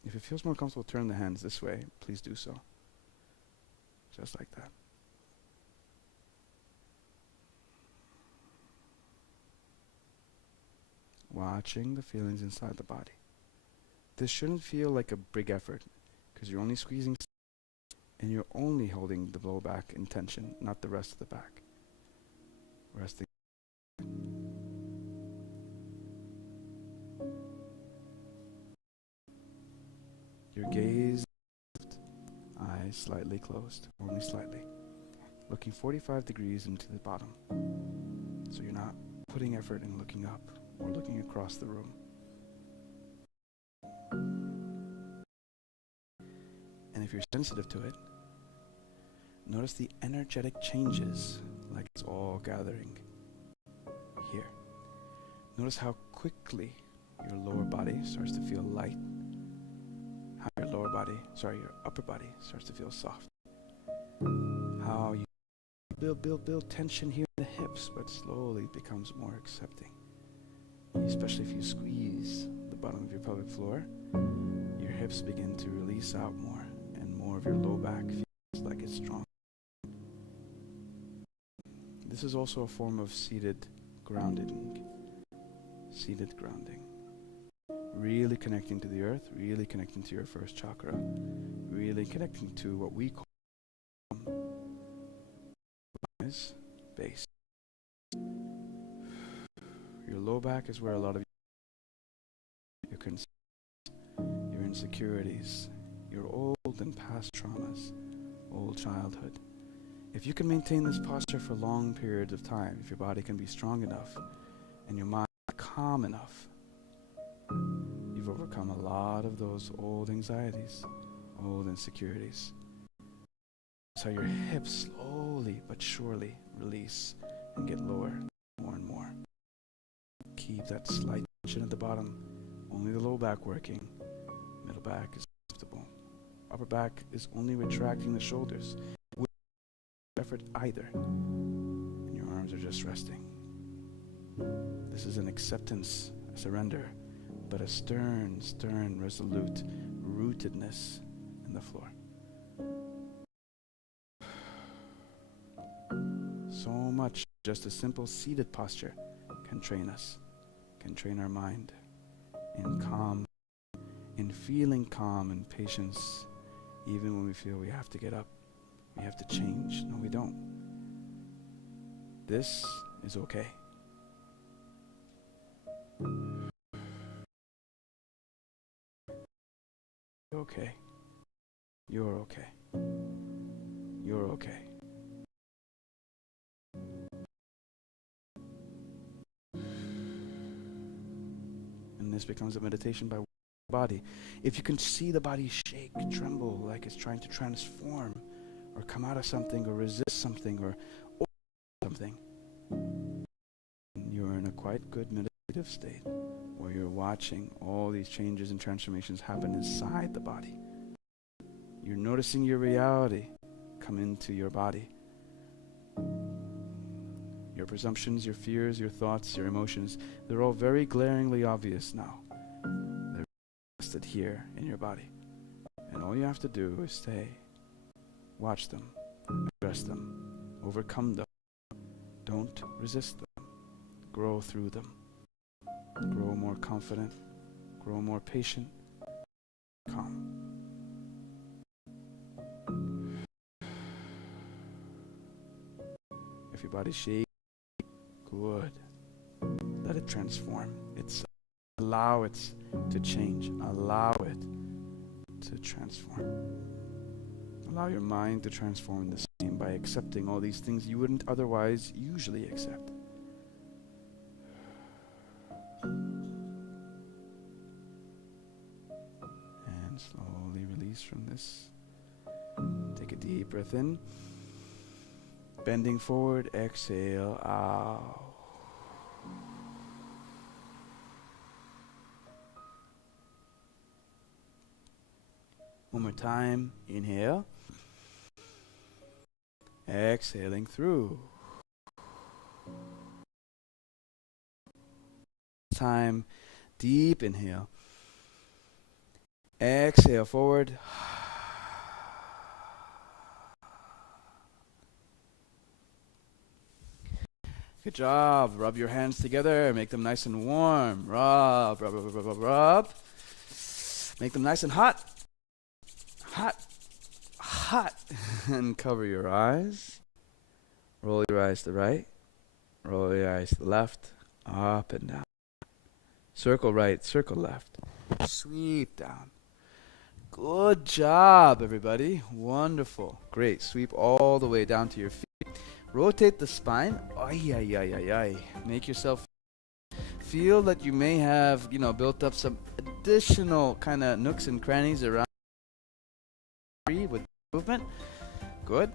If it feels more comfortable, turn the hands this way. Please do so. Just like that. Watching the feelings inside the body. This shouldn't feel like a big effort, because you're only squeezing and you're only holding the low back in tension, not the rest of the back. Resting. Your gaze, eyes slightly closed, only slightly. Looking 45 degrees into the bottom. So you're not putting effort in looking up or looking across the room. And if you're sensitive to it, notice the energetic changes, like it's all gathering here. Notice how quickly your lower body starts to feel light. How your upper body starts to feel soft. How you build tension here in the hips, but slowly it becomes more accepting. Especially if you squeeze the bottom of your pelvic floor, your hips begin to release out more, and more of your low back feels like it's strong. This is also a form of seated grounding. Seated grounding. Really connecting to the earth, really connecting to your first chakra, really connecting to what we call base. Your low back is where a lot of your concerns, your insecurities, your old and past traumas, old childhood. If you can maintain this posture for long periods of time, if your body can be strong enough and your mind calm enough, you've overcome a lot of those old anxieties, old insecurities. That's how your hips slowly but surely release and get lower more and more. Keep that slight tension at the bottom. Only the low back working. Middle back is comfortable. Upper back is only retracting the shoulders with no effort either. And your arms are just resting. This is an acceptance, a surrender. but a stern, stern, resolute rootedness in the floor. So much just a simple seated posture can train us, can train our mind in calm, in feeling calm and patience, even when we feel we have to get up, we have to change. No, we don't. This is okay. You're okay. You're okay. You're okay. And this becomes a meditation by body. If you can see the body shake, tremble, like it's trying to transform or come out of something or resist something or something, you're in a quite good meditative state where you're watching all these changes and transformations happen inside the body. You're noticing your reality come into your body. Your presumptions, your fears, your thoughts, your emotions, they're all very glaringly obvious now. They're rested here in your body. And all you have to do is stay, watch them, address them, overcome them. Don't resist them. Grow through them. Grow more confident, grow more patient, calm. If your body shakes, good. Let it transform. Allow it to change. Allow it to transform. Allow your mind to transform the same by accepting all these things you wouldn't otherwise usually accept. And slowly release from this. Take a deep breath in. Bending forward, exhale out. One more time, inhale. Exhaling through. Time, deep inhale. Exhale forward. Good job. Rub your hands together. Make them nice and warm. Rub, rub, rub, rub, rub, rub. Make them nice and hot. Hot. Hot. And cover your eyes. Roll your eyes to the right. Roll your eyes to the left. Up and down. Circle right, circle left. Sweep down. Good job, everybody. Wonderful. Great. Sweep all the way down to your feet. Rotate the spine. Ay, ay, ay, ay, ay. Make yourself feel that you may have, built up some additional kind of nooks and crannies around with movement. Good.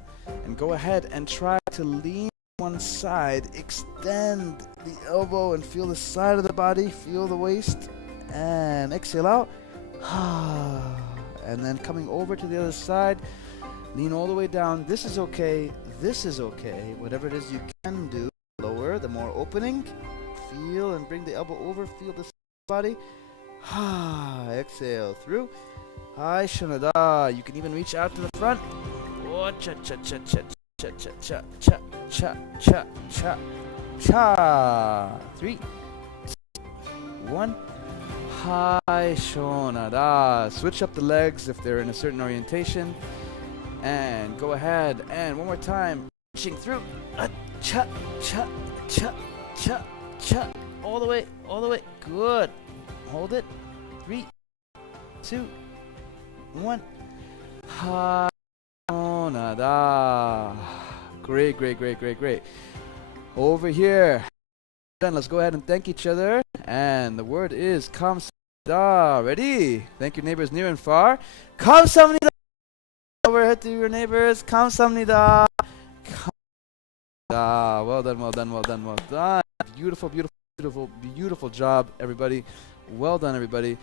And go ahead and try to lean one side. Extend the elbow and feel the side of the body. Feel the waist. And exhale out. And then coming over to the other side. Lean all the way down. This is okay. This is okay. Whatever it is you can do, lower, the more opening. Feel and bring the elbow over. Feel the body. Exhale through. Hi Shanada. You can even reach out to the front. Oh, cha cha cha cha cha cha cha cha cha cha cha cha. 3, 2, 1. Hi Shonada. Switch up the legs if they're in a certain orientation. And go ahead and one more time, reaching through. Cha, cha, cha, cha, cha. All the way, all the way. Good. Hold it. 3, 2, 1. Ha. Nada. Great, great, great, great, great. Over here. Then let's go ahead and thank each other. And the word is kamsamnida. Ready? Thank your neighbors near and far. Kamsamnida. Overhead to your neighbors. Kamsamnida. Well done, well done, well done, well done. Beautiful, beautiful, beautiful, beautiful job, everybody. Well done, everybody.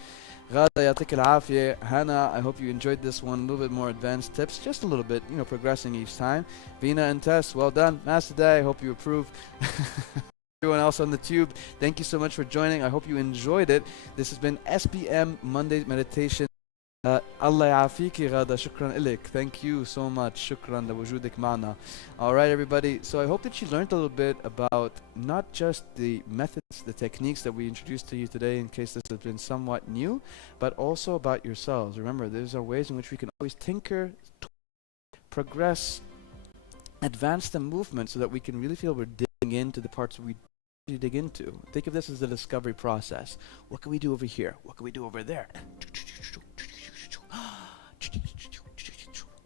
غادة يعطيك العافية. Hannah, I hope you enjoyed this one. A little bit more advanced tips, just a little bit, progressing each time. Vina and Tess, well done. Master Day, I hope you approve. everyone else on the tube, thank you so much for joining. I hope you enjoyed it. This has been SBM Monday Meditation. Allah يعافيكي غادة, شكرا إلك. Thank you so much. شكرا لوجودك معنا. All right, everybody. So I hope that you learned a little bit about not just the methods, the techniques that we introduced to you today, in case this has been somewhat new, but also about yourselves. Remember, these are ways in which we can always tinker, progress, advance the movement so that we can really feel we're digging into the parts we dig into. Think of this as the discovery process. What can we do over here? What can we do over there?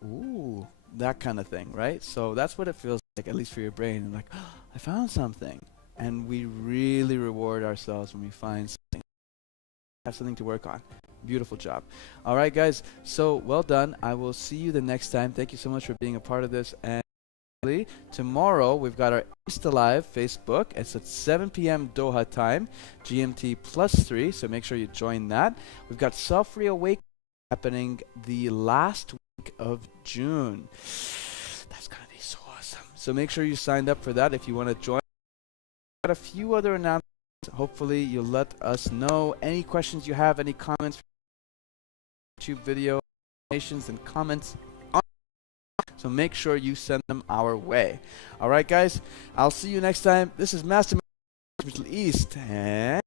Ooh, that kind of thing, right? So that's what it feels like, at least for your brain. And like, oh, I found something. And we really reward ourselves when we find something. Have something to work on. Beautiful job. All right, guys. So well done. I will see you the next time. Thank you so much for being a part of this. And tomorrow we've got our Insta Live Facebook. It's at 7 p.m. Doha time, GMT +3. So make sure you join that. We've got Self-Reawakening happening the last week of June. That's gonna be so awesome. So make sure you signed up for that if you want to join. Got a few other announcements. Hopefully you'll let us know any questions you have, any comments, YouTube video, donations and comments. So make sure you send them our way. All right, guys. I'll see you next time. This is Master Middle East. And